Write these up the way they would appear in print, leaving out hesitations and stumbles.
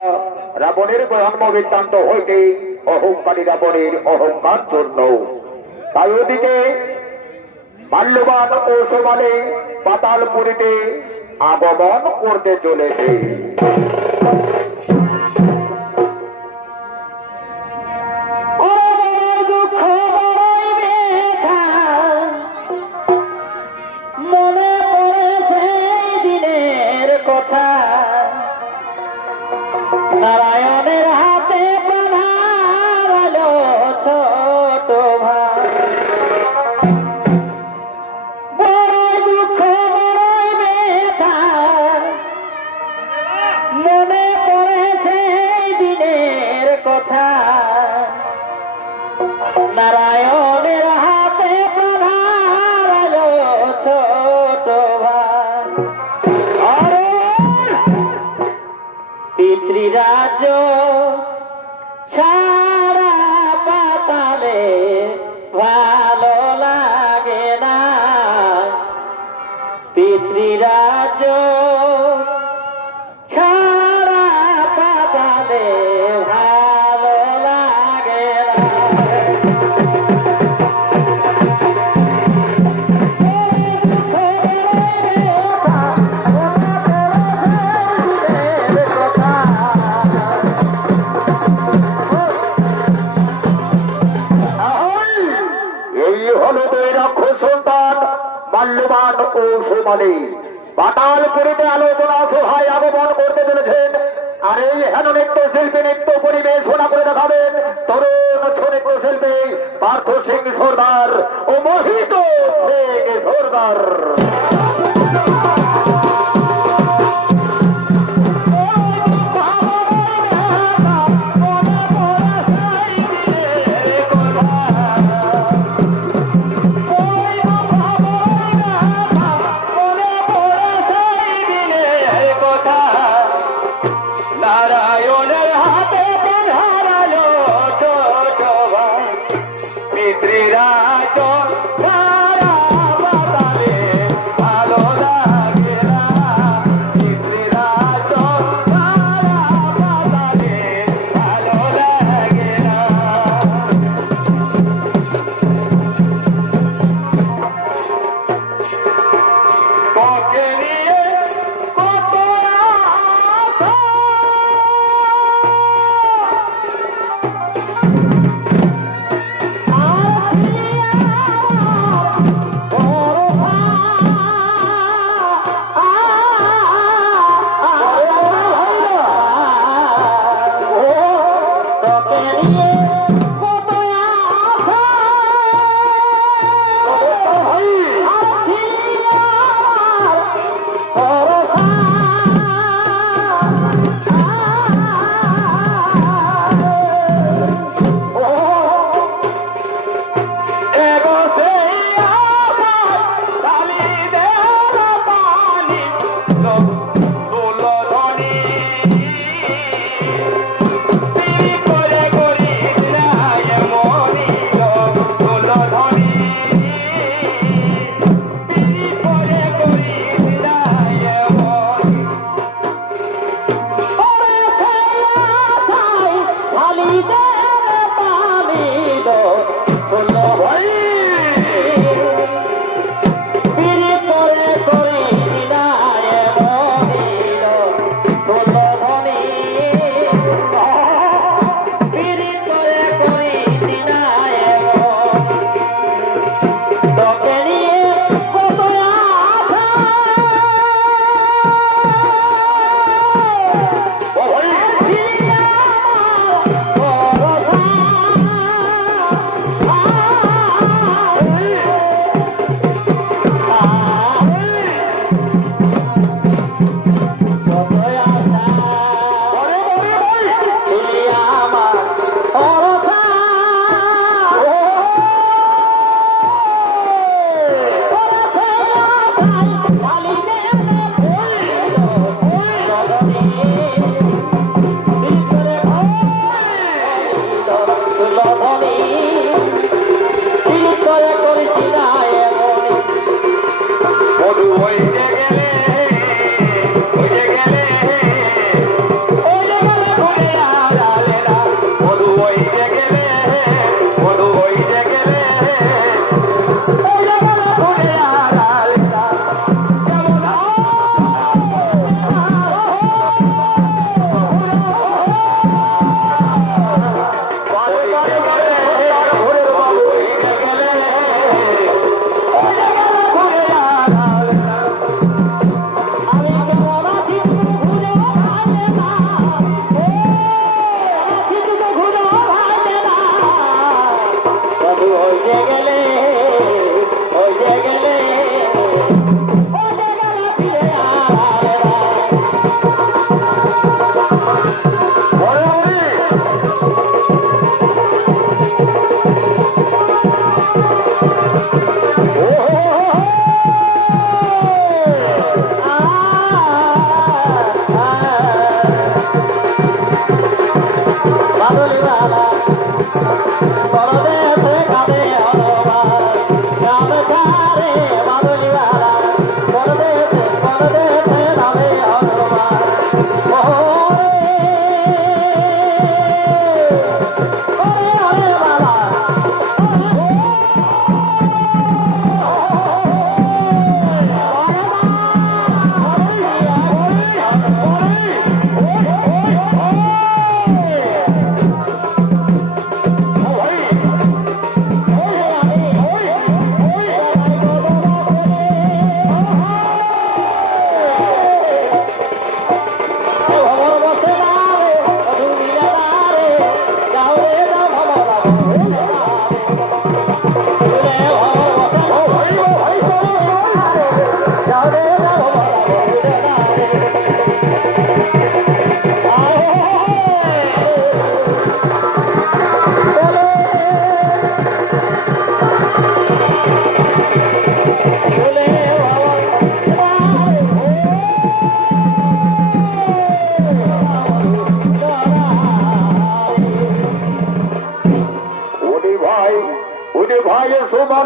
রাবণের জন্ম বৃত্তান্ত হইতে অহংকারী রাবণের অহংকার জন্য তাই ওদিকে মাল্যবান ও সমানে পাতালপুরীতে আগমন করতে চলেছে। নারায়ণের হাতে বাঁধালো ছোট ভাই, বড় দুঃখ বড় ব্যথা, মনে পড়ে সেই দিনের কথা। নারায়ণের হাতে বাঁধালো ছোট ভাই, পিতৃরাজ ছাড়া পাতালে ভালো লাগে না, পিতৃরাজ ছাড়া পাতালে ভালো লাগে না। মাল্যবান ও সুমানে পাতালপুরীতে আলোচনা সভায় আগমন করতে চলেছেন। আর এই হেন নৃত্য শিল্পী নৃত্য পরিবেশনা করে দেখাবেন তরুণ নৃত্য শিল্পী পার্থ সিং সর্দার ও মোহিত সিং সর্দার। নারায়ণের হাতে বাঁধালো ছোট ভাই, পিতৃরাজ ছাড়া পাতালে ভালো লাগে না, পিতৃরাজ ছাড়া পাতালে ভালো লাগে না। তোকে নিয়ে কত আশা,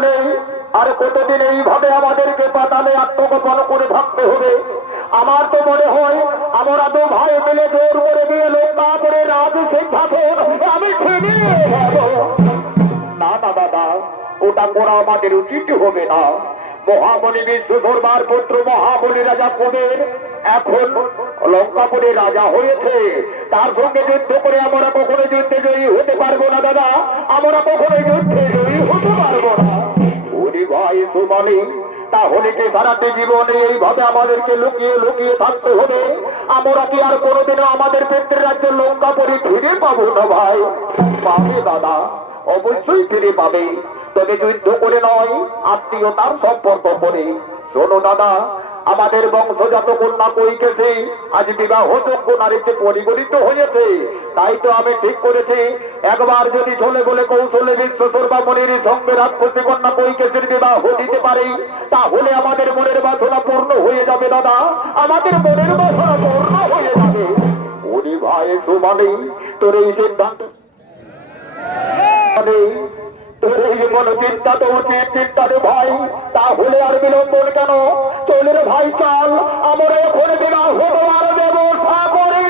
বলে আর কতদিন এইভাবে আমাদেরকে পাতালে আত্মগোপন করে থাকতে হবে? আমার তো মনে হয় আমরা তো ভাই মিলে জোর করে দিয়ে লোকা করে রাজ সিংহাসন আমি ছিনিয়ে নেব। না না দাদা, ওটা করা আমাদের উচিত হবে না। মহাবলী বিশ্বধর্মার পুত্র মহাবলী রাজা কুবের এখন লঙ্কাপুরের রাজা হয়েছে। তার সঙ্গে যুদ্ধ করে আমরা কখনো যুদ্ধে জয়ী হতে পারবো না দাদা, আমরা কখনো যুদ্ধে জয়ী হতে পারবো না। ওরে ভাই সুমালি, তাহলে কি সারাটি জীবনে এইভাবে আমাদেরকে লুকিয়ে লুকিয়ে থাকতে হবে? আমরা কি আর কোনোদিনও আমাদের পিতৃরাজ্য লঙ্কাপুরে ফিরে পাবো না ভাই? পাবে দাদা, অবশ্যই ফিরে পাবে, তবে যুদ্ধ করে নয়, আত্মীয়তার সম্পর্ক করে। শোনো দাদা, আমাদের বংশজাত কন্যা কৈকেশী আজ বিবাহযোগ্য নারীতে পরিগণিত হয়েছে। তাই তো আমি ঠিক করেছি, একবার যদি চলে বলে কৌশলে বিশ্বসর্বামণির সঙ্গে রাক্ষসী কন্যা কৈকেশীর বিবাহ দিতে পারি, তাহলে আমাদের মনের বাসনা পূর্ণ হয়ে যাবে দাদা, আমাদের মনের বাসনা পূর্ণ হয়ে যাবে। ওরে ভাই সুমালি, তোর এই সিদ্ধান্ত তোর এই কোন চিন্তা তো উচিত চিন্তা রে ভাই, তাহলে আর বিলম্বন কেন? চল রে ভাই চল, আমরা এখন বিবাহ দেওয়ার ব্যবস্থা করি।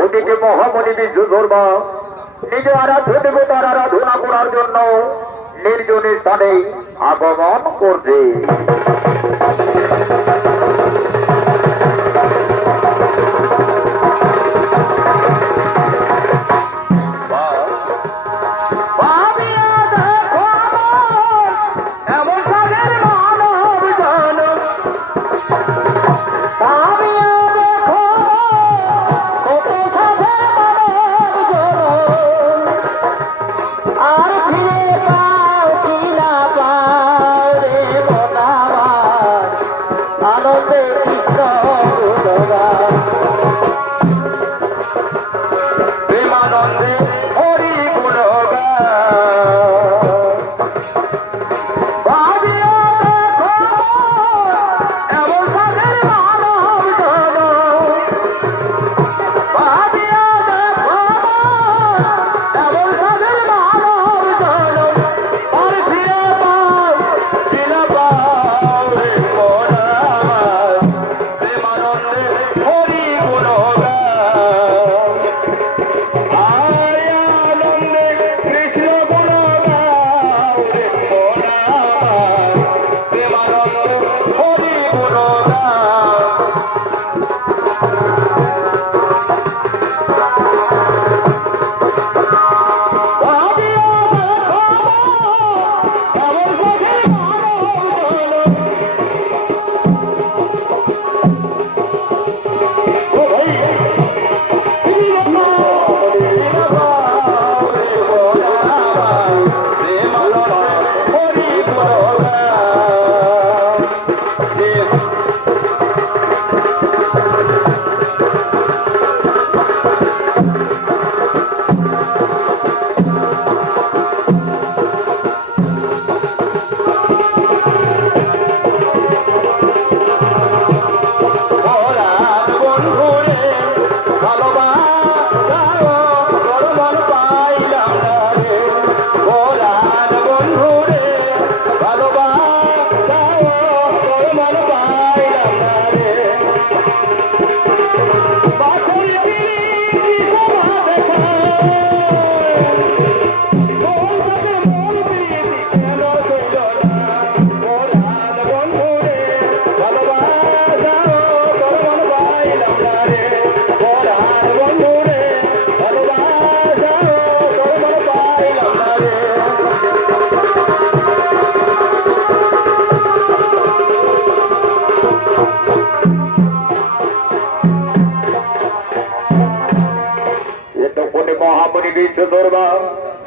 ওদিকে মহামণি বিশ্বধর্মা নিজে আরাধ্য দেবতার আরাধনা করার জন্য নির্জন স্থানে আগমন করছে।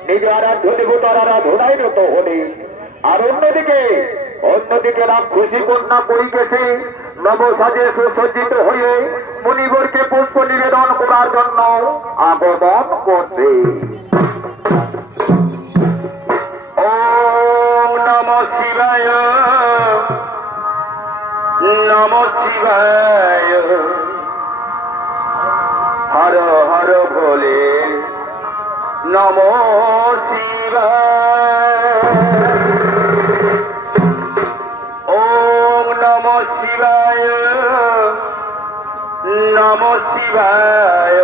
নিজে আরাধ্য দেবতার আরাধনায় রত হলে, আর অন্যদিকে অন্যদিকে রাক্ষসী কন্যা কইকেছে নবসাজে সুসজ্জিত হয়ে মুনিবরকে পুষ্প নিবেদন করার জন্য আগমন করছে। ওম নমঃ শিবায় নমঃ শিবায় হর হর ভোলে নমঃ শিবায়। ওম নমঃ শিবায় নমঃ শিবায়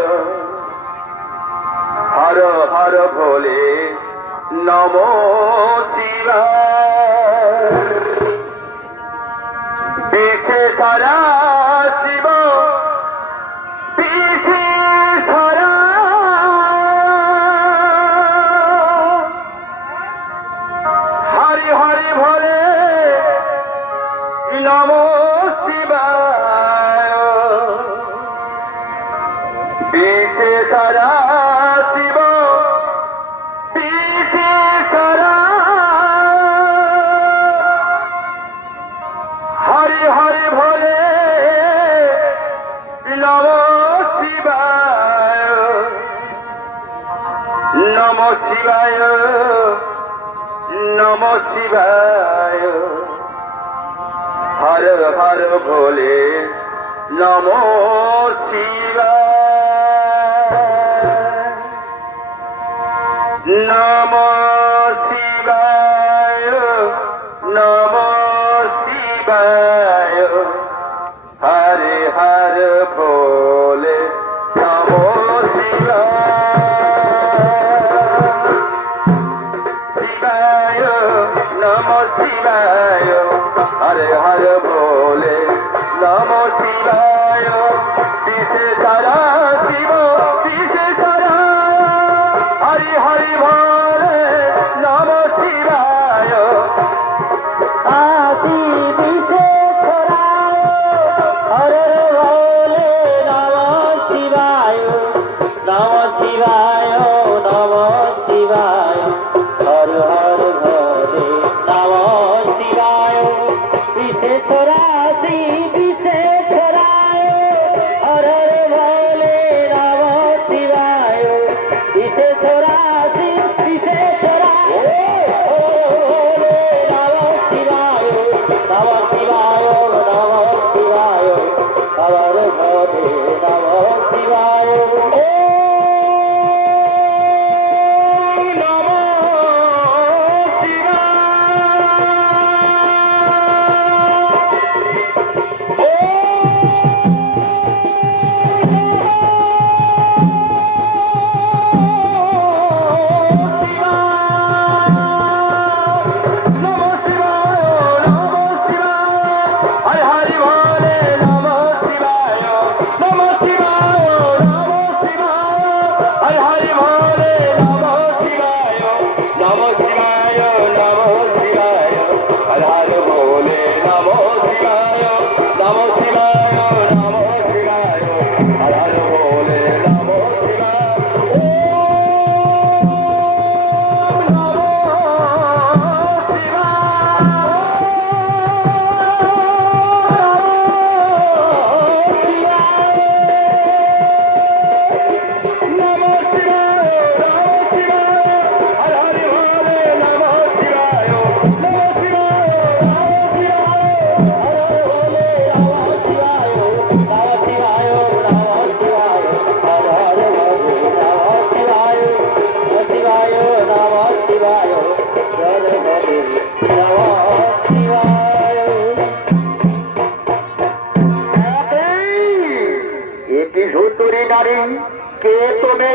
হর হর ভোলে নমঃ শিবায়। বিশেষরা শিব বিশেষরা হরি হরি ভোলে নমঃ শিবায়। বিশেষরা শিব বিশেষরা হরি হরি ভোলে নমঃ শিবায় নমঃ শিবায় নমঃ শিবায় হর হর ভোলে নমঃ শিবায় নমঃ শিবায় নমঃ শিবায় হরে হর ভোলে নমঃ শিবায় নমঃ শিবায় হরে হর ভোলে নমঃ শিবায়। বিশেষরা শিব বিশেষরা হরি হরি ভোলে নমঃ শিবায়। আদি বিশেষরায় হরে ভোলে নমঃ শিবায় নমঃ শিবায় নমঃ শিবায় হর হর ভোলে নমঃ শিবায়। বিশেষরাশি বিশেষরায় হরে ভোলে নমঃ শিবায়। বিশেষরাশি বিশেষরায় ভোলে নমঃ শিবায় নমঃ শিবায় নমঃ শিবায় হর ভোলে নমঃ শিবায়। কে তুমি?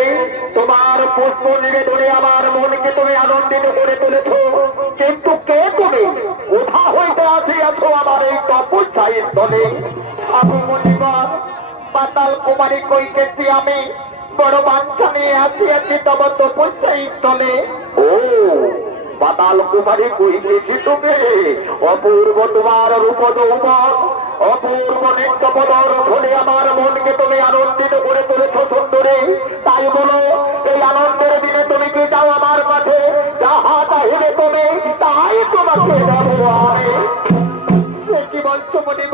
তোমার পুষ্প নিবেদনে আমার মনকে তুমি আনন্দিত করে তুলেছ, কিন্তু কে তুমি? কোথা হইতে আসিয়াছ আমার এই তপস্যায়ের স্থলে? আমি মুনিবর পাতাল কুমারী কইতেছি, আমি বড় বাঞ্ছা নিয়ে আসিয়াছি তব তপস্যায় স্থলে। ও পাতাল কুমারী কইতেছি তোকে, অপূর্ব তোমার রূপ যৌবন, অপূর্ব নিত্য পদর্শনে আমার মনকে তুমি আনন্দিত করে তুলেছ সুন্দরী। তাই বলো, এই আনন্দের দিনে তুমি কি চাও আমার কাছে? যাহা চাহিবে তুমি তাই তোমাকে দেবো আমি।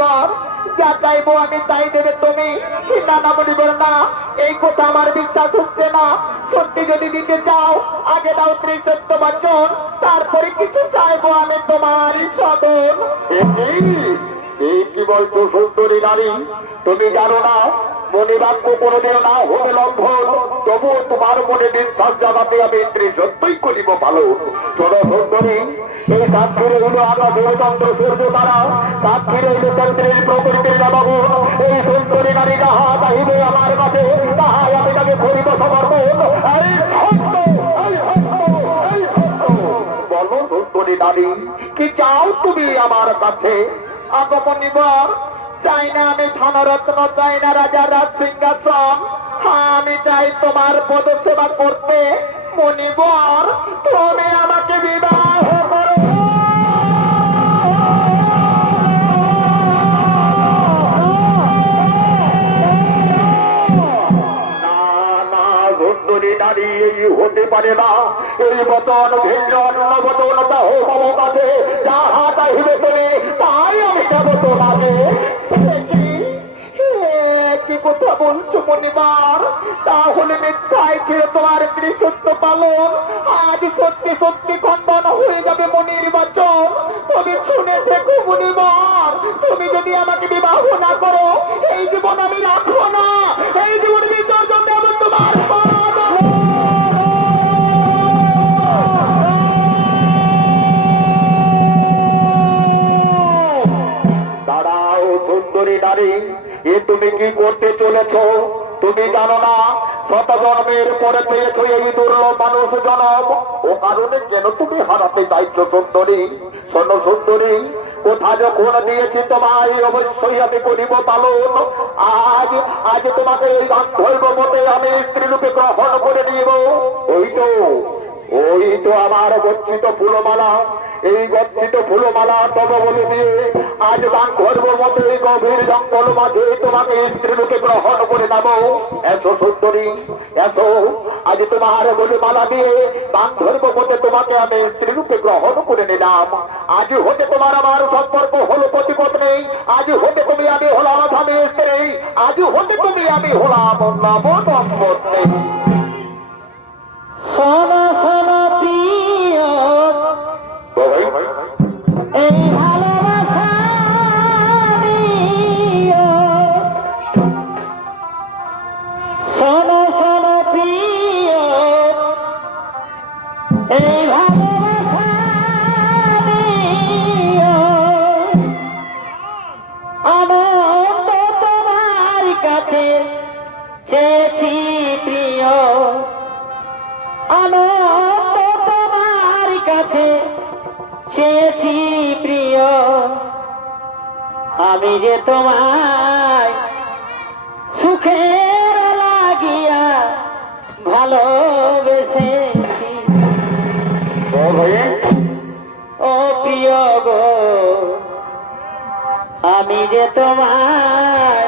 মনিবর, যা চাইবো আমি তাই দেবে তুমি। না না মনিবর না, এই কথা আমার বিশ্বাস হচ্ছে না। সত্যি যদি দিতে চাও আগে দাও ত্রিসত্য বচন, তারপরে কিছু চাইবো আমি তোমার সদন। এই কি বলছো সুন্দরী নারী? তুমি জানো না মনিবাক্য কোনোদিন না হবে লঙ্ঘন, তবুও তোমার মনে বিশ্বাস জাগাতে আমি সত্যই করিব ভালো। শোনো সুন্দরী, এই সাক্ষীরে হলো আকাশের চন্দ্র সূর্য তারা, সাক্ষীরে হলো চন্দ্রের প্রকৃতির জগৎ। এই সুন্দরী নারী যাহা চাহিবে আমার কাছে, তাহাই আমি তাকে করিব সমর্পণ। এই সত্য, এই সত্য, এই সত্য। বলো সুন্দরী নারী, কি চাও তুমি আমার কাছে? আগমনিবর, চাই না আমি ধনরত্ন, চাই না রাজা রাজ সিংহাসন, আমি চাই তোমার পদ সেবা করতে। মনিবর, তুমি আমাকে বিবাহ করো। সুন্দরী নারী, এই হতে পারে না। এই বচন ভিন্ন অন্য বচন চাহো মম কাছে, যাহা চাহিবে তুমি তাই আমি দেব তোমাকে। কি কথা বলছো মনিবার? তাহলে মিথ্যাই ছিল তোমার ত্রিসত্য পালন, আজ সত্যি সত্যি খণ্ডন হয়ে যাবে মনির বচন। তুমি শুনে থেকো মনিবার, তুমি যদি আমাকে বিবাহ না করো এই জীবন আমি রাখবো না, এই জীবন বিসর্জন দেব তোমার পদ। দাঁড়াও সুন্দরী নারী, এ তুমি কি করতে চলেছ? তুমি জানো না শত জন্মের পরে পেয়েছ এই দুর্লভ মানুষ জনম, ও কারণে কেন তুমি হারাতে চাইছো সুন্দরী? শোনো সুন্দরী, কোথা যখন দিয়েছি তোমায় অবশ্যই আমি করিব পালন। আজ আজ তোমাকে এই গান্ধর্ব মতে আমি স্ত্রী রূপে গ্রহণ করে নিব। ওই তো আমার গচ্ছিত ফুলমালা, এই গচ্ছিত ফুলমালা তব বলে দিয়ে আজ গান্ধর্ব মতে এই গভীর জঙ্গল মাঝে তোমাকে স্ত্রী রূপে গ্রহণ করে নেব। এসো সুন্দরী, এসো, আজ তোমার বলে মালা দিয়ে গান্ধর্ব মতে তোমাকে আমি স্ত্রী রূপে গ্রহণ করে নিলাম। আজ হতে তোমার আমার সম্পর্ক হলো পতিপত্নী, আজ হতে তুমি আমি হলাম স্বামী স্ত্রী, আজ হতে তুমি আমি হলাম নব দম্পতি। শোনো শোনো প্রিয়, এই ভালোবাসা দিও। শোনো শোনো প্রিয়, এই ভালোবাসা দিও। আনন্দ তোমার কাছে চেয়েছি প্রিয়, আনন্দ তোমার কাছে চেয়েছি প্রিয়। আমি যে তোমায় সুখের লাগিয়া ভালোবেসেছি। ও প্রিয় গো, আমি যে তোমায়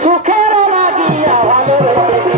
সুখের লাগিয়া ভালোবেসেছি।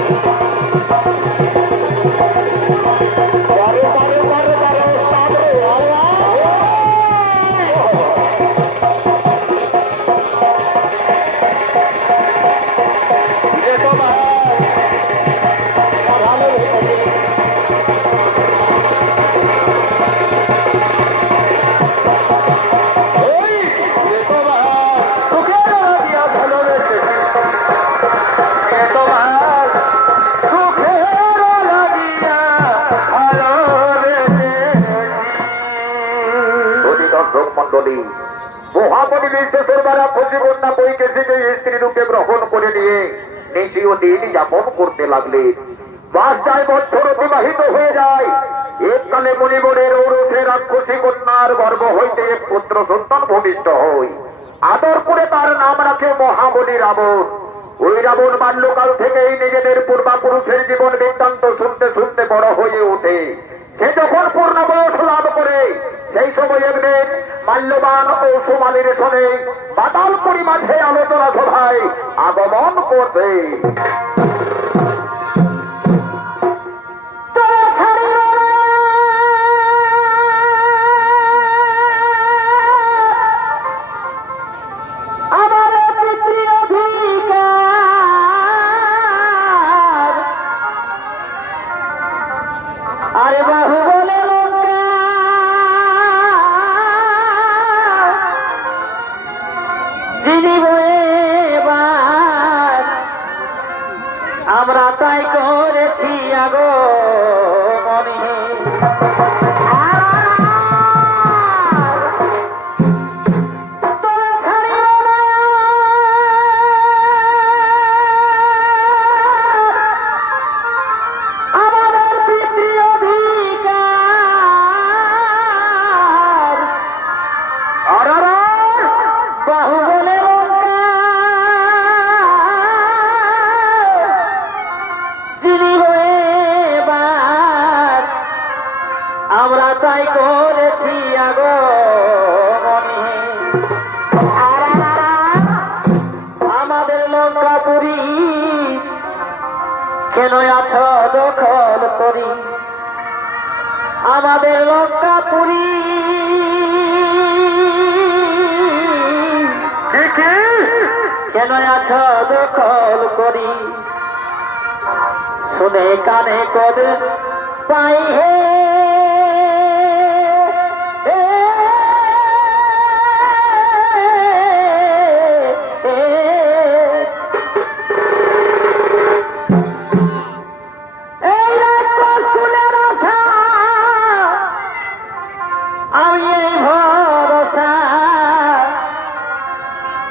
মহামণি বিশ্বেশ্বর দ্বারা খুশিকন্যা বৈকেশীকে স্ত্রী রূপে গ্রহণ করে নিয়ে নিশি ও দিন যাপন করতে লাগলে। মাস 4 বছর অতিবাহিত হয়ে যায়। এককালে মণিবরের ঔরসে রাক্ষসী কন্যার গর্ভ হইতে এক পুত্র সন্তান ভূমিষ্ঠ হয়। আদর করে তার নাম রাখে মহাবলী রাবণ। ওই রাবণ বাল্যকাল থেকেই নিজেদের পূর্বাপুরুষের জীবন বৃত্তান্ত শুনতে শুনতে বড় হয়ে ওঠে। সে যখন পূর্ণ বয়স লাভ করে সেই সময় একদিন মাল্যবান ও সুমালির শোনে পাতালপুরী মাঝে আলোচনা সভায় আগমন করছে। আরে বাহু বলে লঙ্কা যিনি বয়েবার আমরা তাই করেছি আগো মনে আমরা তাই করেছি আগো মনে আমাদের লঙ্কাপুরি কেন আছো দখল করি আমাদের লঙ্কাপুরি কেন আছো দখল করি শুনে কানে কদ পাই হে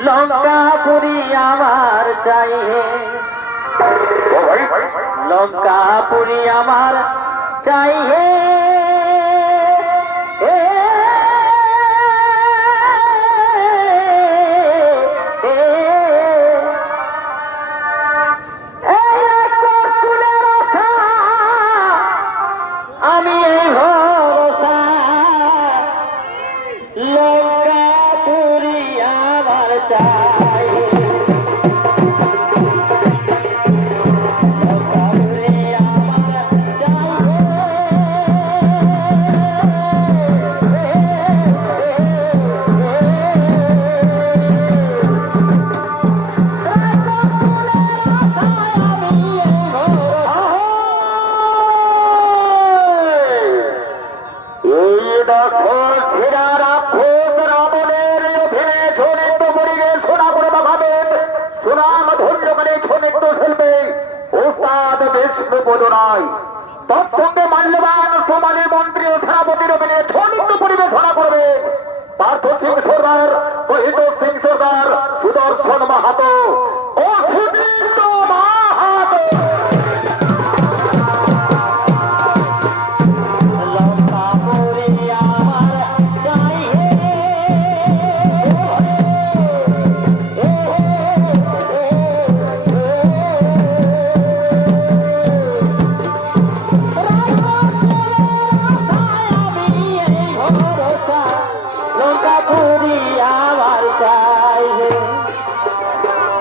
লঙ্কাপুরি আমার চাই লঙ্কাপুরি আমার চাই হে আমি এই ভরসা লঙ্কাপুরি আমার চাই তৎসঙ্গে মাল্যবান সোমালী মন্ত্রী ও সেনাপতির অভিনয়ে ধ্বনিত পরিবেশনা করবে পার্থ সিং সরকার, রোহিত সিং সরকার, সুদর্শন মাহাতো ও সুদীর্ণ মাহাতো।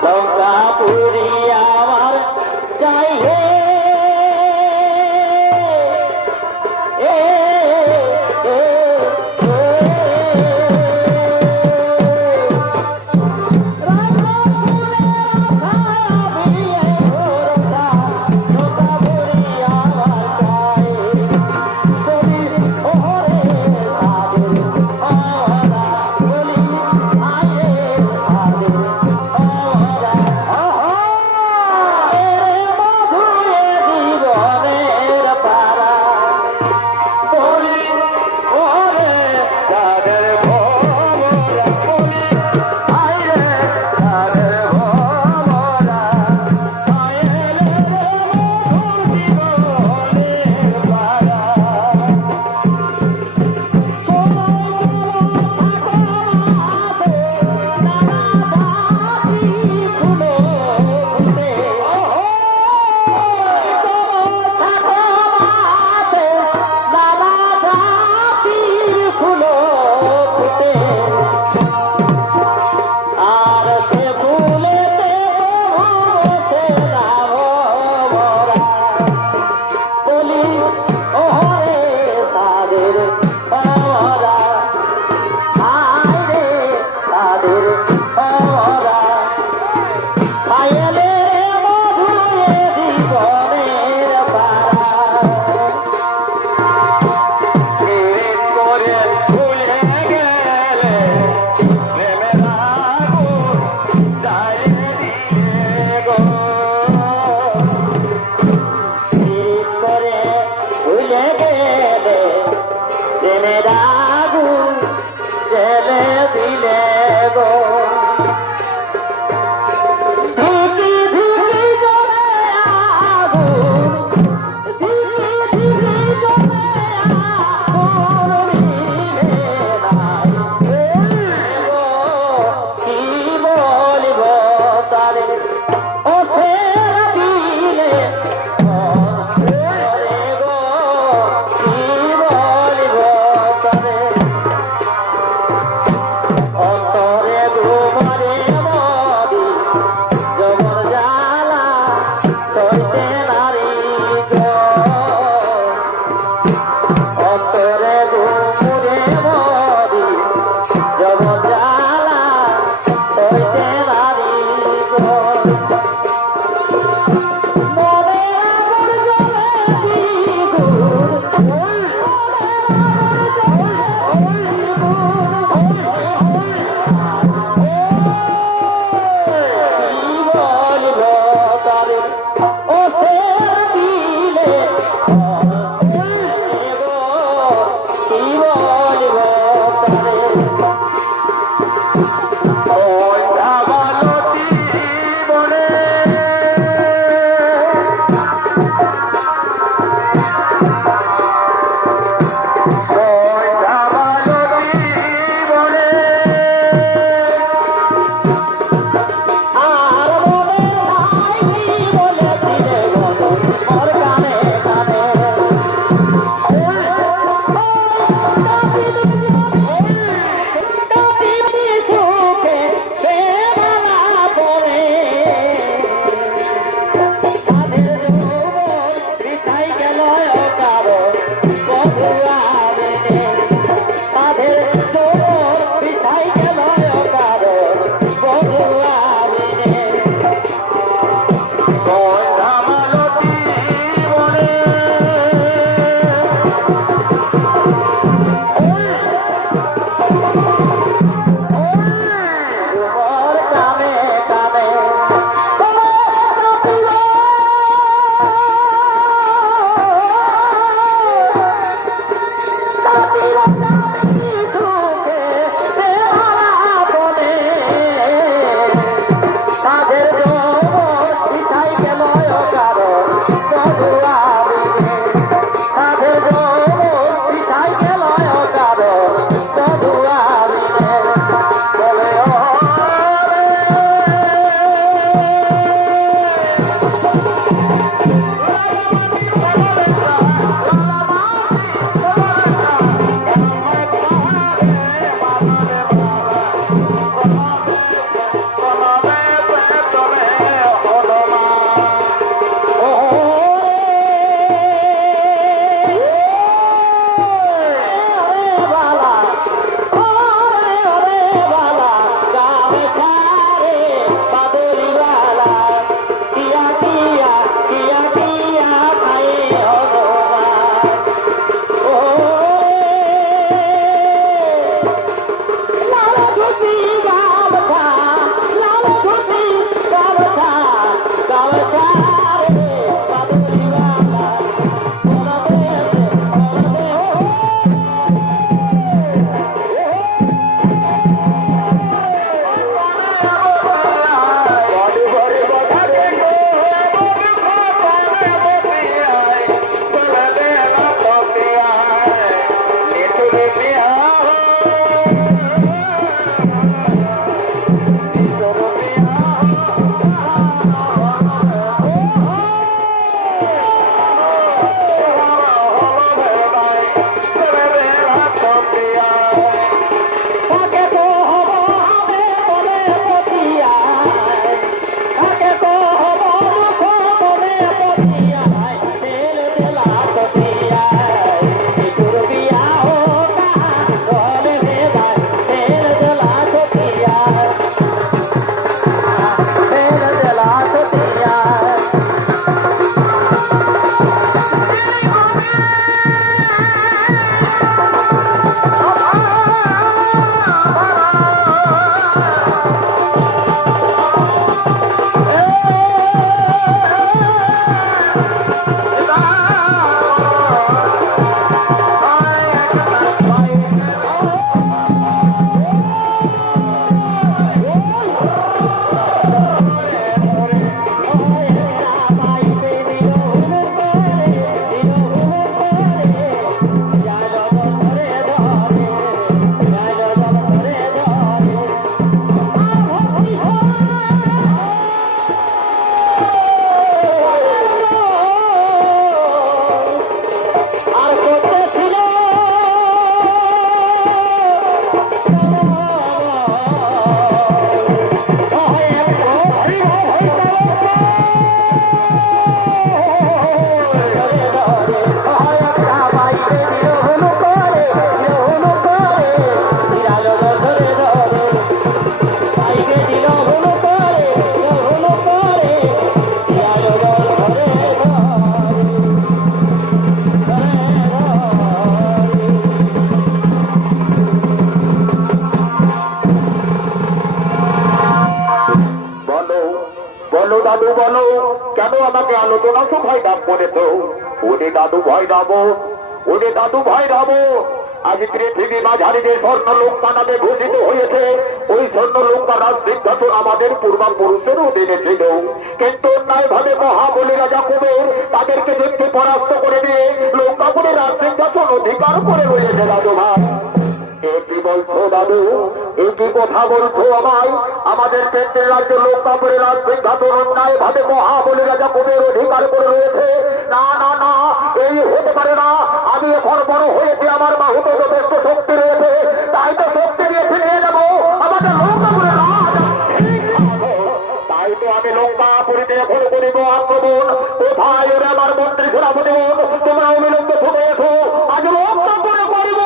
লঙ্কা পার করতেছিল বলো বলো দাদু বলো, কেন আমাকে আলোচনা সভায় ডাক করেছ? ওরে দাদু ভয় যাবো, ওরে দাদু ভয় যাবো। আজ পৃথিবী মাঝারি যে স্বর্ণ লঙ্কা নামে ঘোষিত হয়েছে, ওই স্বর্ণ লঙ্কা রাজ সিংহাসন আমাদের পূর্বপুরুষের অধীনে ছিল। কিন্তু অন্যায় ভাবে মহাবলী রাজা কুবের তাদেরকে যুদ্ধে পরাস্ত করে দিয়ে লঙ্কাপুরের রাজ সিংহাসন অধিকার করে রয়েছে দাদু ভাই। কি বলছো দাদু, এই কি কথা বলছো আমায়? আমাদের কেন্দ্রের রাজ্য লঙ্কাপুরের রাজ সিংহাসন অন্যায় ভাবে মহাবলী রাজা কুবের অধিকার করে রয়েছে। না না না, এই হতে পারে না। আমি এখন বড় হয়েছি, আমার বাহুতে যথেষ্ট শক্তি রয়েছে, তাই তো শক্তি দিয়ে ফিরিয়ে যাবো আমাদের লঙ্কাপুরের রাজ। তাই তো আমি লঙ্কাপুরীতে এখন করিব আক্রমণ। কোথায় ওরে আমার মন্ত্রী সেনাপতিগণ, তোমরা অবিলম্বে ছুটে এসো, আজ লঙ্কাপুরে করিব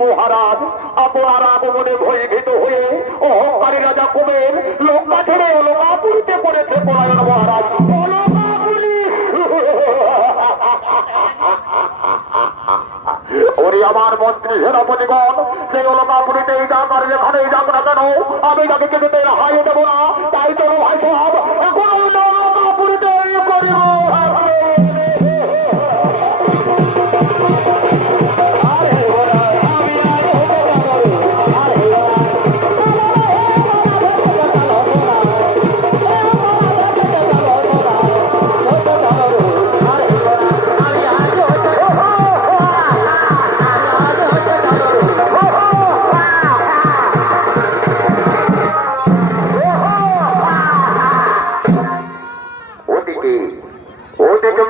মহারাজ, আপনার আগমনে ভয়ভীত হয়ে অহংকারী রাজা কুবের লঙ্কা ছেড়ে অলঙ্কাপুরীতে করেছে পলায়ন। মহারাজ, ওরে আমার মন্ত্রী সেনাপতিগণ, সেই অলঙ্কাপুরীতেই যাক আর যেখানেই যাক না কেন, আমি তাকে কিছুতে হারিয়ে দেবো না। তাই তো ভাই সাহেব, এখন অলঙ্কাপুরীতেই করিব।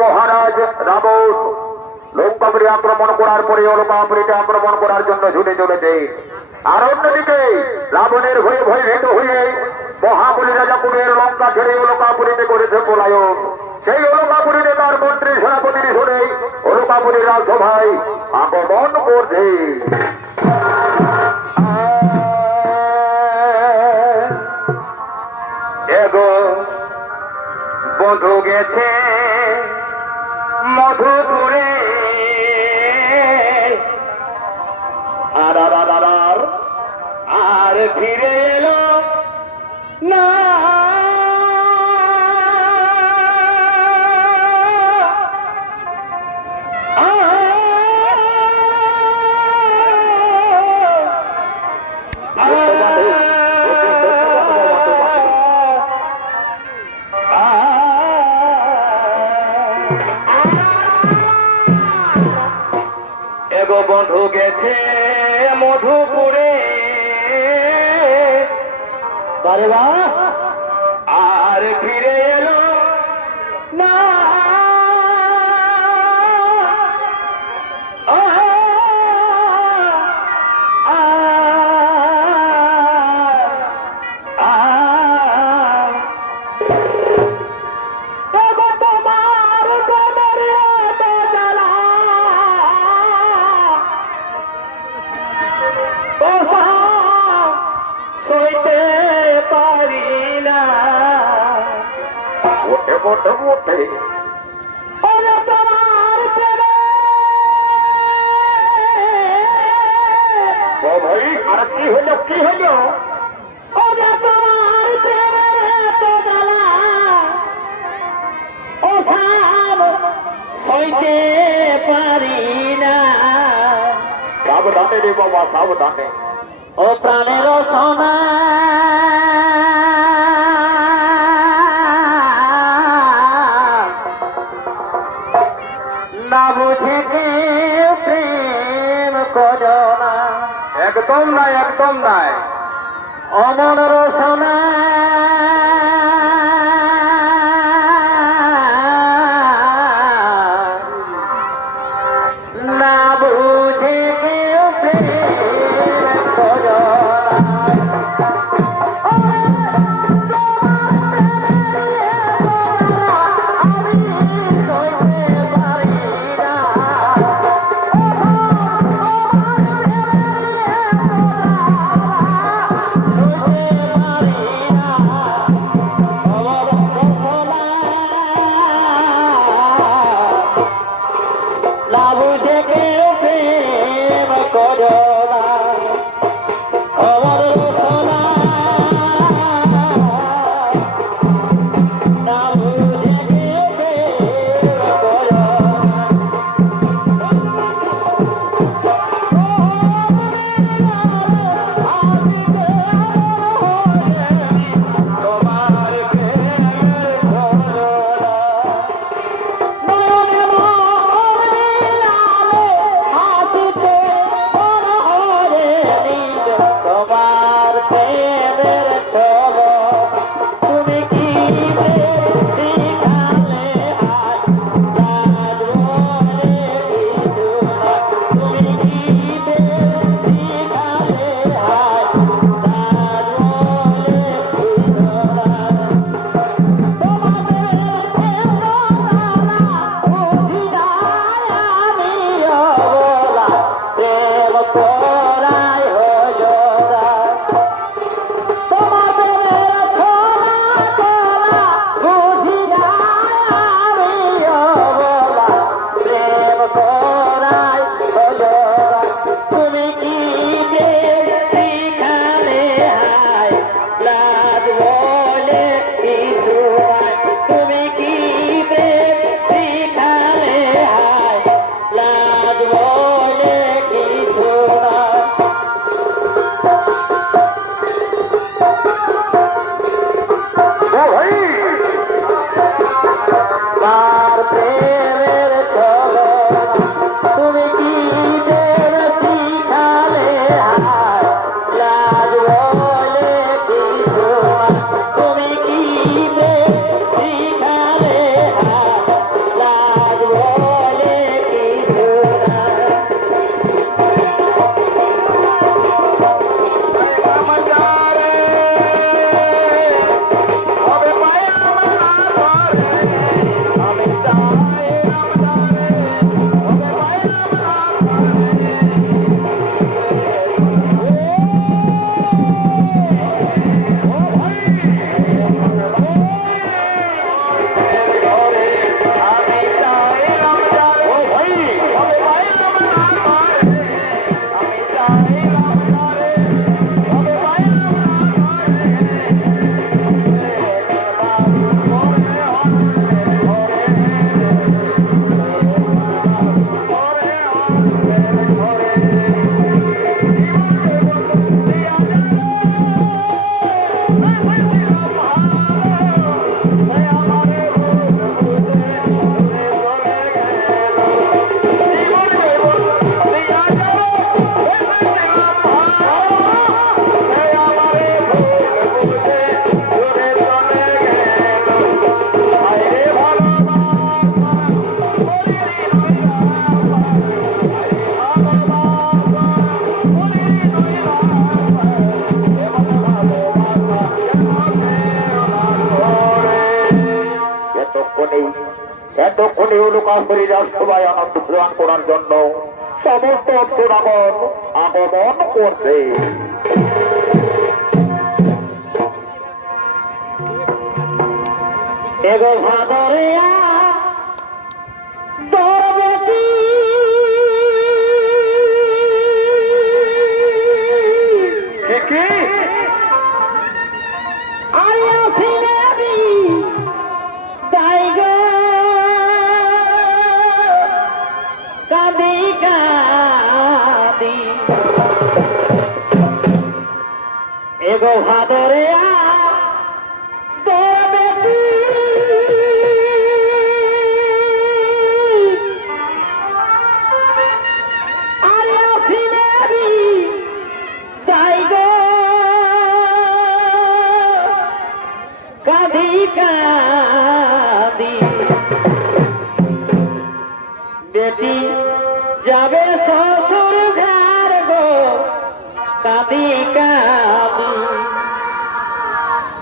মহারাজ রাবণ লঙ্কাপুরী আক্রমণ করার পরে অলকাপুরীতে আক্রমণ করার জন্য ছুটে চলেছে। আর অন্যদিকে রাবণের ভয়ে ভয়ে ভীত হয়ে মহাবলী রাজা কুবের লঙ্কা ছেড়ে অলকাপুরীতে করেছে পলায়ন। সেই অলকাপুরীতে তার মন্ত্রী সেনাপতির শুনে অলকাপুরীর রাজসভায় আগমন করছে। এগো বধূ গেছে মধুপুরে আর ফিরে এলো না। এগো বন্ধু গেছে মধুপুরে আর ফিরে এলো না। সইতে পারি না ওঠে ওঠে ওঠে ভাই আর কি হলো কি হলো সইতে পারি না। সাবধানে রে বাবা সাবধানে। ও প্রাণের সোনা না বুঝে কেউ প্রেম করো না। একদম নাই একদম নাই। অমন রসনা না বুঝে কেউ প্রেম করো না। হরিরা সবাই আনন্দ প্রদান করার জন্য সমস্ত সুরাগণ আগমন করছে। এগো ভাদরিয়া দরবেটি কি আয়া সিনারি দাইগো কাদি কাদি এগো ভাদরিয়া দরবেটি আয়া সিনারি দাইগো কাঁদি কাঁদি বেটি যাবে শ্বশুর ঘর গো কাঁদি কাঁদি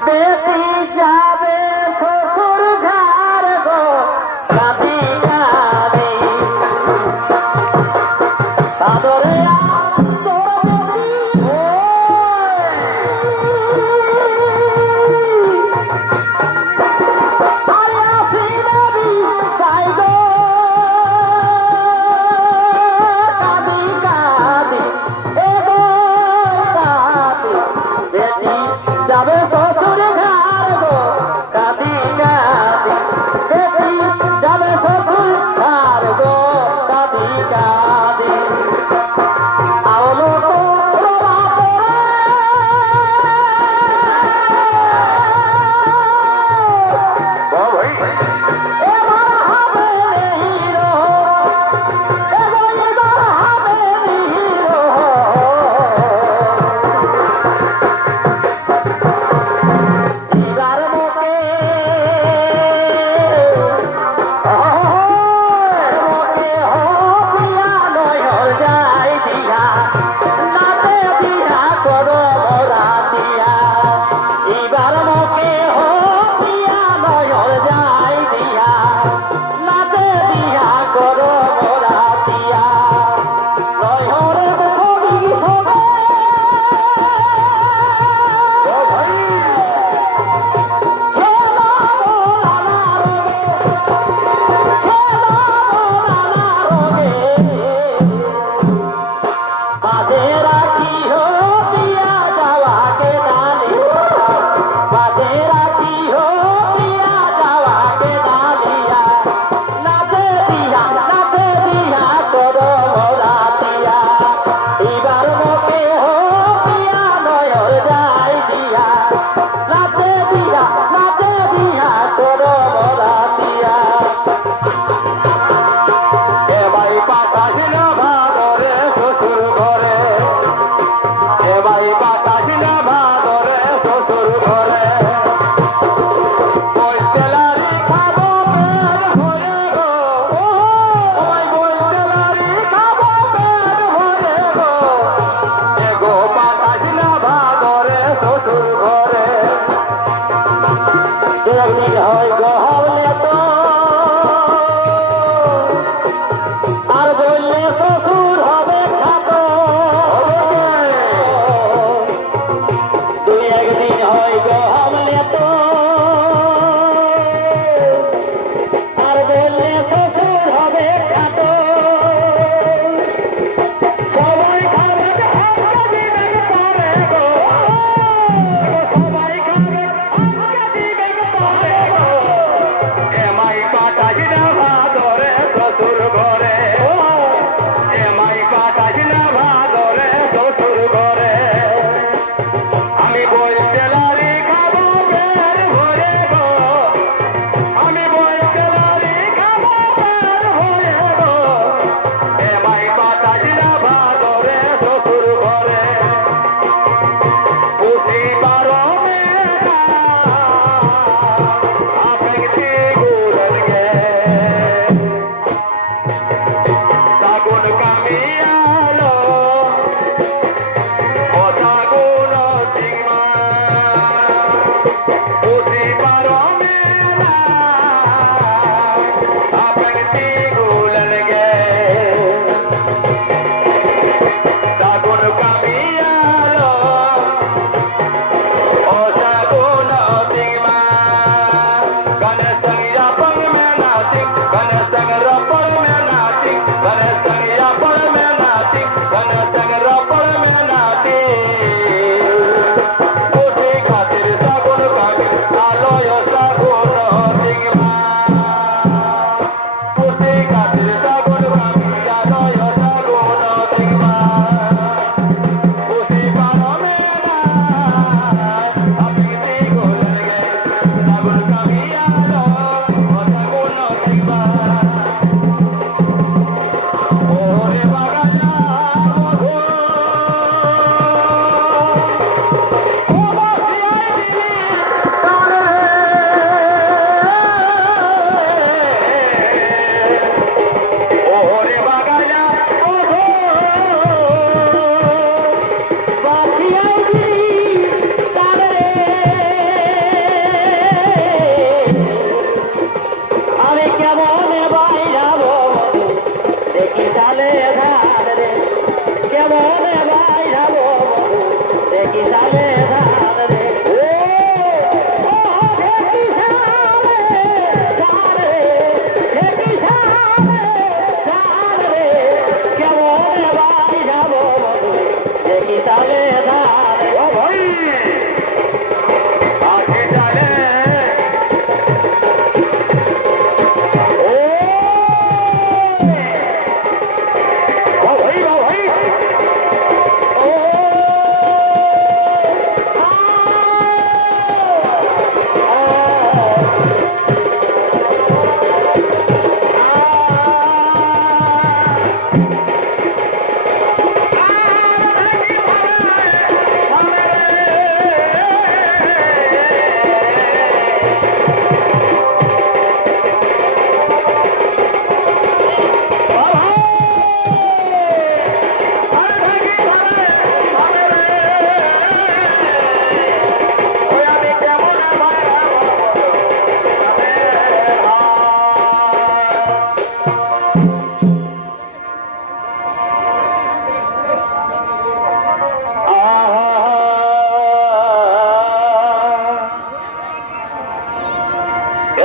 বেটি যাবে শ্বশুর ঘর গো কাঁদি কাঁদি আদরে যাবে শ্বশুর ঘর গো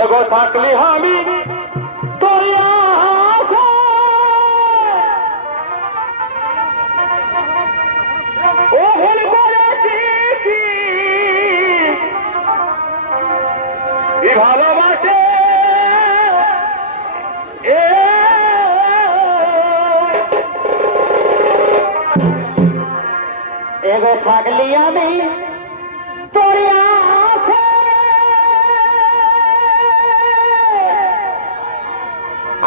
এগো থাকলি আমি তোর আশায়, ও ভুল করেছি কি ভালোবাসে এগো থাকলি আমি তোর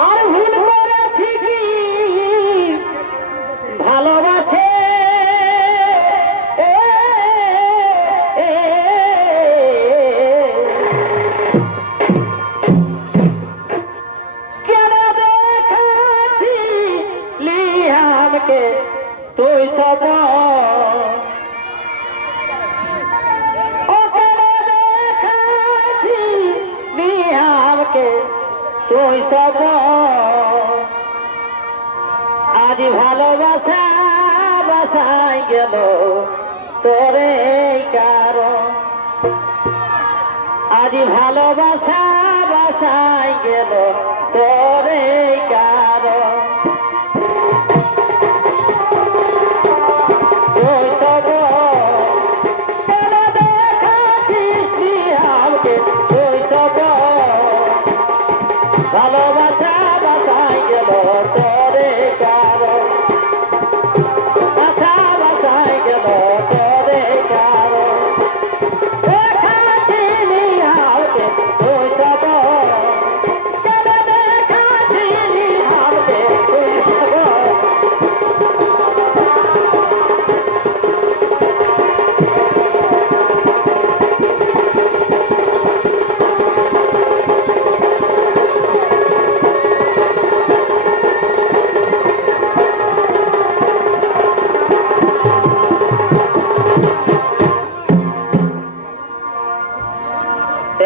আর ভুল করেছি কি ভালোবাসে কেন দেখাচ্ছি লিহামকে তুই সব তুই সব আজ ভালোবাসা বাসাই গেল তোরে কারণ, আজ ভালোবাসা বাসাই গেল তোরে কারণ। তুই সব কেন দেখাচ্ছিস আমাকে, তুই সব ভালোবাসা বাসাই গেল তোরে কারণ, বাসা বাসাই গেল তোরে কারণ। দেখাচ্ছিলি আমাকে তুই সব, কেন দেখাচ্ছিলি আমাকে তুই সব।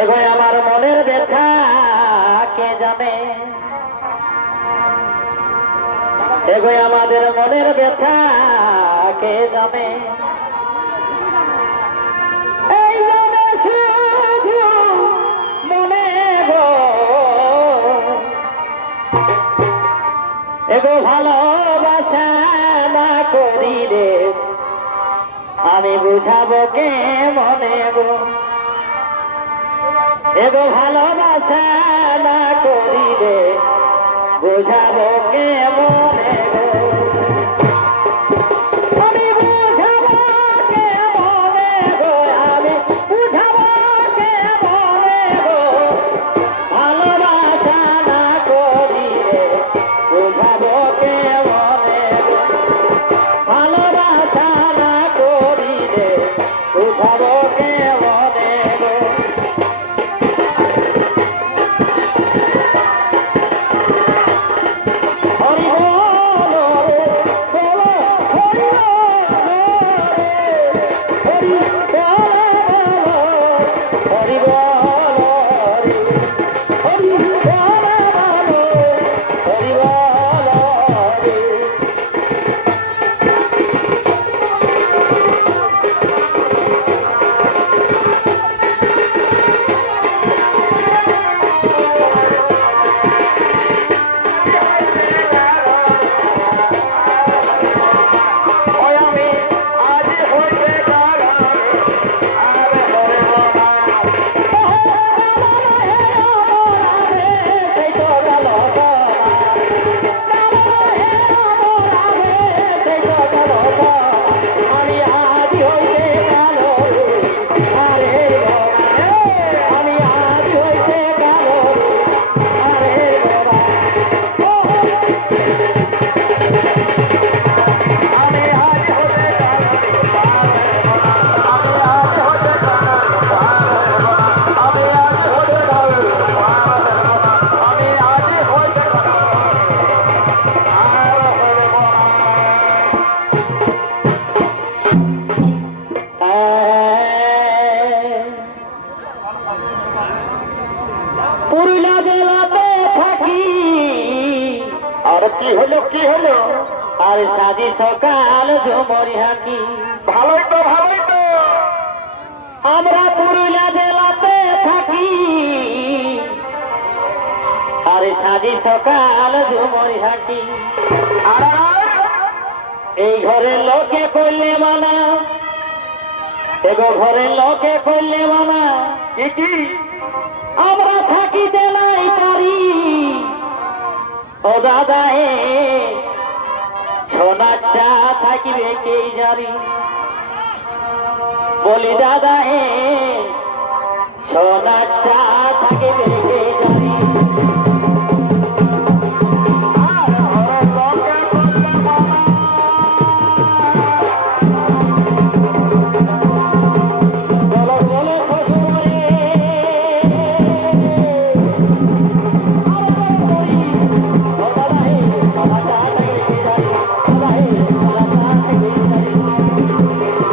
এগো আমার মনের ব্যথা কে জানে, এগো আমাদের মনের ব্যথা কে জানে। এই মনে শুধু মনে গো এগো ভালোবাসা না করিলে আমি বুঝাবো কে মনে গো এগো ভালোবাসা না করিলে বুঝাবো কে মনে গো আমি বুঝাবো কে মনে গো আমি বুঝাবো কে মনে গো ভালোবাসা না করিলে বুঝাবো কে মনে গো ভালোবাসা না করিলে বুঝাবো কে মনে গো হরি বল হরি হরি বল হরি বল হরি বল ওই আমি আজ হইতে গেলাম আর হরে বাবা সেই তো গেল সেই তো গেল আমি আজ হইতে গেল আরে আমি আজ হইতে গেল আরে আমি আজ হতে আমি আজ হতে পুরুলিয়া জেলাতে থাকি আর কি হলো আর সাজি সকাল ঝুমরি হাকি ভালোই তো আমরা পুরুলিয়া জেলাতে থাকি আর সাজি সকাল ঝুমরি হাকি আর এই ঘরের লোকে করলে মানা এগো ঘরের লোকে করলে মানা কি আমরা থাকিতে নাই পারি ও দাদা হে সোনাটা থাকিবে কে জানি বলি দাদা হে সোনাটা থাকিবে কে জানি বলো বলো শ্বশুরে ও দাদা হে সোনাটা থাকিবে কে জানি দাদা হে সোনাটা থাকিবে কে জানি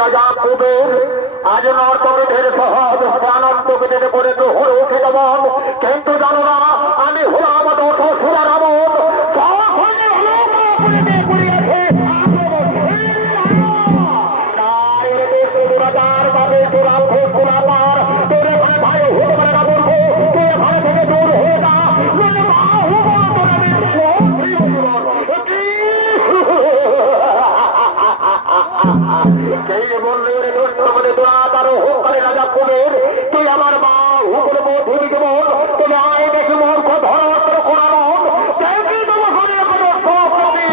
রাজা কুবের আজ নর্তকীদের সহজ আনন্দ কেটে পড়ে তো হরে উঠে যেমন, কিন্তু জানো না আমি হলাম দশ সুরা রাবণ। তখনই হলো পড়িয়াছে রাজার বাবে তোরা খোলা পার তোরে ভাই হতে পারে না বলবো, তুই ভাই থেকে দূর হয়ে যা। সেই বললে তোরা তারও হোক করে রাজা কুবের, তুই আমার মা হুকুর মধু দিব তুমি আয় দেখি মোর ধর করা মন দেখি তোমার ঘরে কোনো শক্তি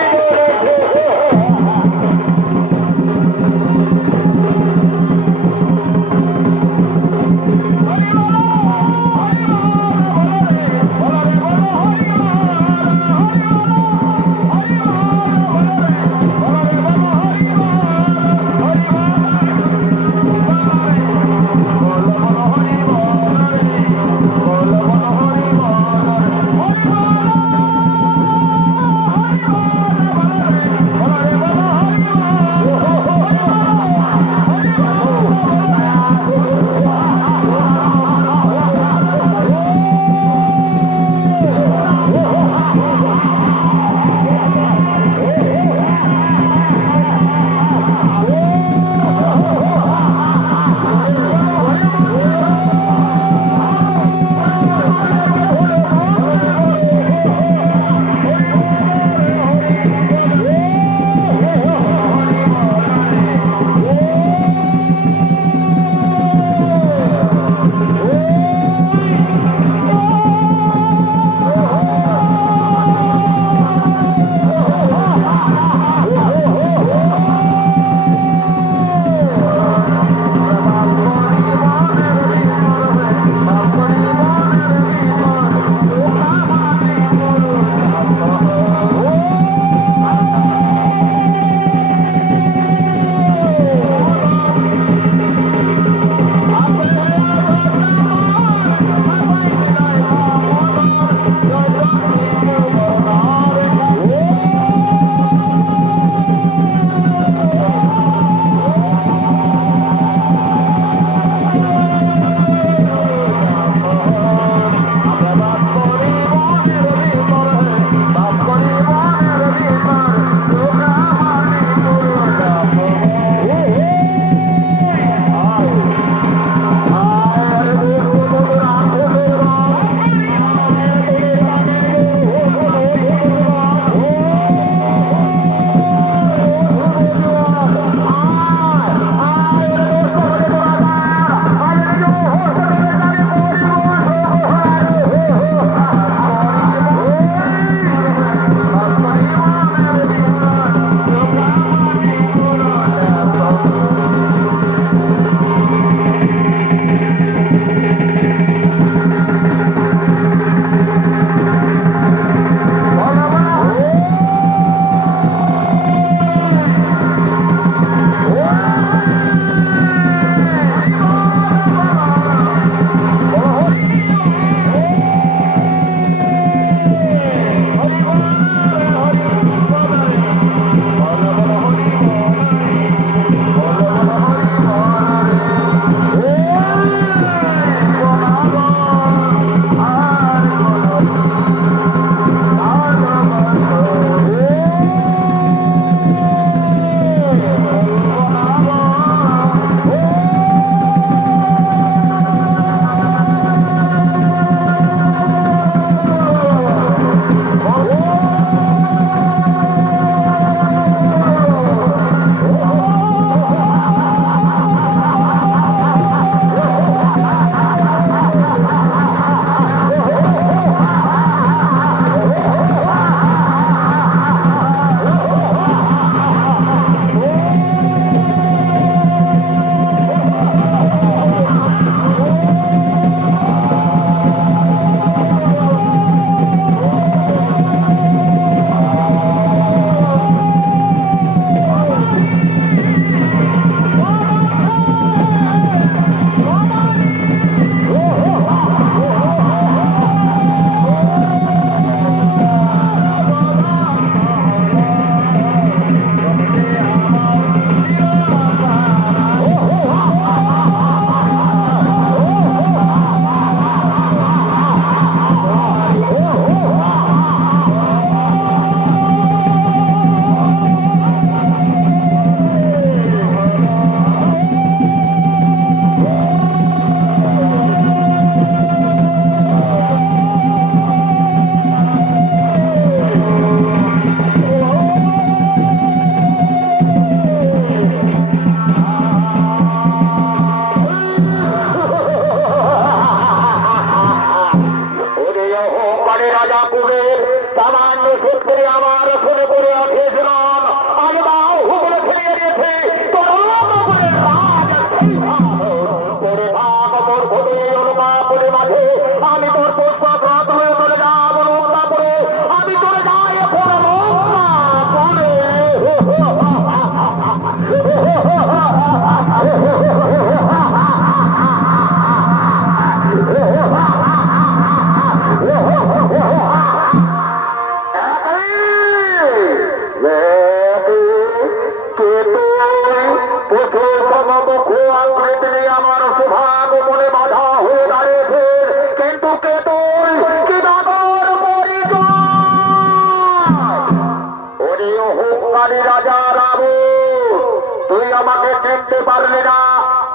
চিনতে পারলে না,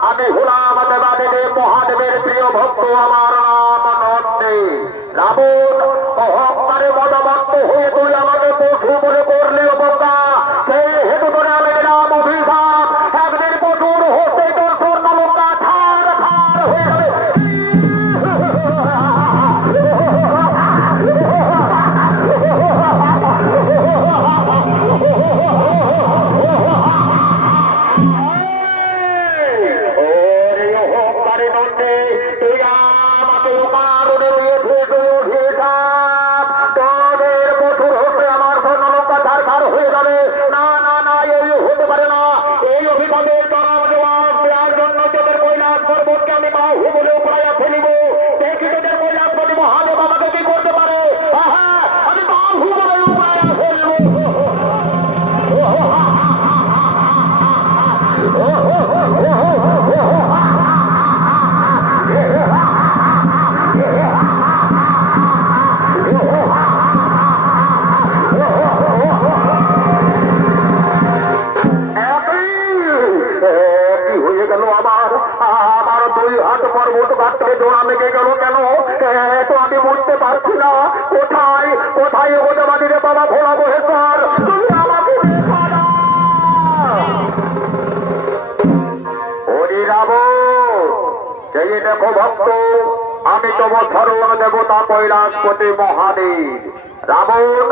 আমি হলাম দেবাদেবের মহাদেবের প্রিয় ভক্ত, আমার নাম নন্দে। রাবণ অহংকারে মদমত্ত হয়ে তুই আমাকে পশু বলে করলি অবজ্ঞা, সেই হেতু করে আমি নাম অভিশাপ, একদিন পশুর হতে তোর স্বর্ণলঙ্কা ছাড় খাড় হয়ে যাবে। ওরে অহংকারে নন্দে, তুই আমাকে কারণে দিয়েছিস অভিশাপ, তোদের পশুর হতে আমার স্বর্ণলঙ্কা ছাড় খাড় হয়ে যাবে। না না না, এই হতে পারে না। এই অভিশাপের জবাব জবাব দেওয়ার জন্য তোদের কৈলাস পর্বতকে আমি বাহু বলে উপড়াইয়া ফেলিব। দেখি তোদের কৈলাসপতি মহাদেব আমাকে কি করতে পারে। আহা, আমি বাহু বলে উপড়াইয়া ফেলব। কি হয়ে গেল আমার? আমার দুই হাত পর্বত গাছ থেকে জোড়া লেগে গেল কেন? তো আমি বুঝতে পারছি না। কোথায় কোথায় ওদের রে বাবা ভোলা মহেশ্বর, তুমি আমাকে দেখা দাও। হরি রাবণ, সেই দেখো ভক্ত, আমি তোমার শরণ দেবতা কৈলাসপতি মহাদেব। রাবণ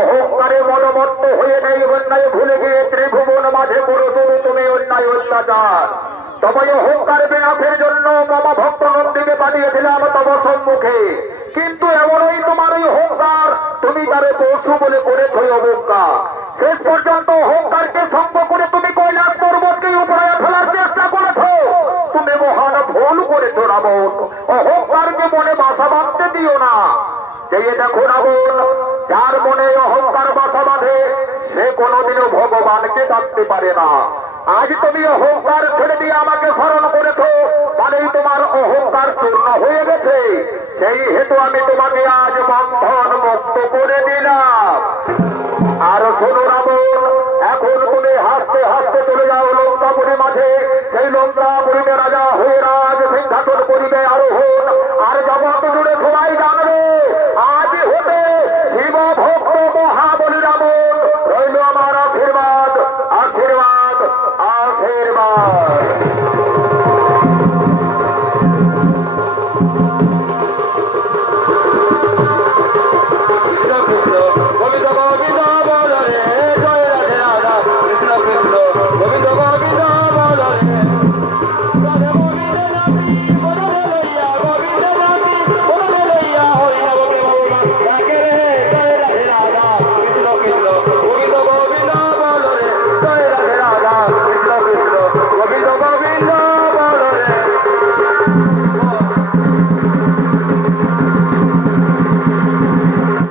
অহংকারে মনোমত্ত হয়ে নেই, অন্যায় ভুলে গিয়ে ত্রিভুবন মাঝে করো শুধু তুমি অন্যায় অত্যাচার। তবে অহংকার বিনাশের জন্য মামা ভক্ত নন্দীকে পাঠিয়েছিলাম তব সম্মুখে, কিন্তু এমনই তোমার ওই অহংকার, তুমি তারে পশু বলে করেছ অবজ্ঞা। শেষ পর্যন্ত অহংকারকে সঙ্গ করে তুমি কৈলাস পর্বতকে উপরে ফেলার চেষ্টা করেছ। তুমি মহান ভুল করেছো রাবণ, অহংকারকে মনে বাসা বাঁধতে দিও না। যেয়ে দেখো রাবণ, যার মনে অহংকার বাসা বাঁধে সে কোনোদিনও ভগবানকে ডাকতে পারে না। আজ তুমি অহংকার ছেড়ে দিয়ে আমাকে স্মরণ করেছো, মানেই তোমার অহংকার চূর্ণ হয়ে গেছে। সেই হেতু আমি তোমাকে আজ